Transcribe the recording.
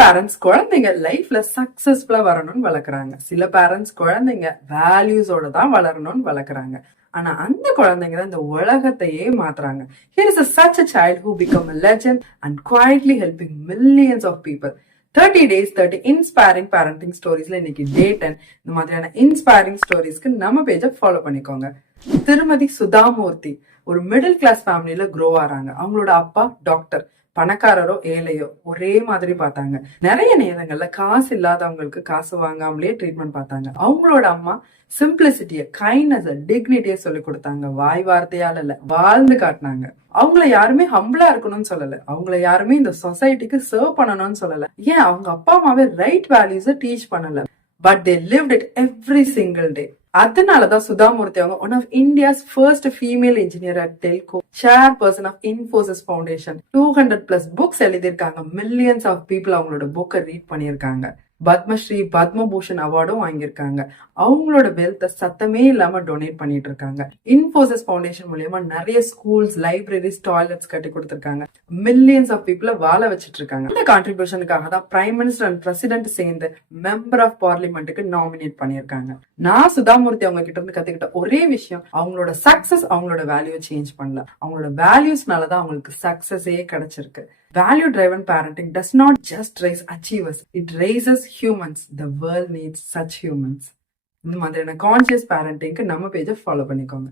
Parents குழந்தைங்க லைஃப்ல சக்சஸ்ஃபுல்லா வரணும்னு வளர்க்குறாங்க. சில பேரண்ட்ஸ் குழந்தைங்க வேல்யூஸோட தான் வளரணும்னு வளர்க்குறாங்க. ஆனா அந்த குழந்தைங்க தான் இந்த உலகத்தையே மாத்துறாங்க. Here is such a child who become a legend and quietly helping millions of people. 30 days 30 inspiring parenting storiesல இன்னைக்கு டே 10. இந்த மாதிரியான இன்ஸ்பைரிங் ஸ்டோரிஸ்க்கு நம்ம பேஜை ஃபாலோ பண்ணிக்கோங்க. திருமதி சுதாமூர்த்தி ஒரு மிடில் கிளாஸ் ஃபேமிலியில க்ரோ ஆறாங்க. அவங்களோட அப்பா டாக்டர். பணக்காரரோ ஏழையோ ஒரே மாதிரி பார்த்தாங்க. நிறைய நேரங்கள்ல காசு இல்லாதவங்களுக்கு காசு வாங்காமலே ட்ரீட்மெண்ட் பார்த்தாங்க. அவங்களோட அம்மா சிம்பிளிசிட்டிய, கைண்ட்னஸ், டிக்னிட்டிய சொல்லி கொடுத்தாங்க. வாய் வார்த்தையால இல்ல, வாழ்ந்து காட்டினாங்க. அவங்கள யாருமே ஹம்பிளா இருக்கணும்னு சொல்லல, அவங்கள யாருமே இந்த சொசைட்டிக்கு சர்வ் பண்ணணும்னு சொல்லல. ஏன் அவங்க அப்பா அம்மாவே ரைட் வேல்யூஸ டீச் பண்ணல, but they lived it every single day. அதனாலதான் சுதாமூர்த்தி அவங்க one of India's first female engineer at டெல்கோ, chair person of Infosys foundation, 200+ books எழுதியிருக்காங்க. மில்லியன்ஸ் ஆஃப் பீப்புள் அவங்களோட புக்கை ரீட் பண்ணியிருக்காங்க. பத்மஸ்ரீ, பத்மபூஷன் அவார்டும் வாங்கியிருக்காங்க. அவங்களோட வெல்த்தை சத்தமே இல்லாம டொனேட் பண்ணிட்டு இருக்காங்க. இன்ஃபோசிஸ் ஃபவுண்டேஷன் மூலியமா நிறைய ஸ்கூல்ஸ், லைப்ரரிஸ், டாய்லெட்ஸ் கட்டி கொடுத்திருக்காங்க. மில்லியன்ஸ் ஆஃப் பீப்புளை வாழ வச்சிட்டு இருக்காங்க. இந்த கான்ட்ரிபியூஷனுக்காக தான் பிரைம் மினிஸ்டர் அண்ட் பிரசிடென்ட் சேர்ந்து மெம்பர் ஆஃப் பார்லிமெண்ட்டுக்கு நாமினேட் பண்ணியிருக்காங்க. நான் சுதாமூர்த்தி அவங்க கிட்ட இருந்து கத்துக்கிட்ட ஒரே விஷயம், அவங்களோட சக்சஸ் அவங்களோட வேல்யூ சேஞ்ச் பண்ணல, அவங்களோட வேல்யூஸ்னாலதான் அவங்களுக்கு சக்சஸே கிடைச்சிருக்கு. Value driven parenting does not just raise achievers, it raises humans. The world needs such humans. இந்த மாதிரியான கான்சியஸ் பேரண்டிங்க்கு நம்ம பேஜை ஃபாலோ பண்ணிக்கோங்க.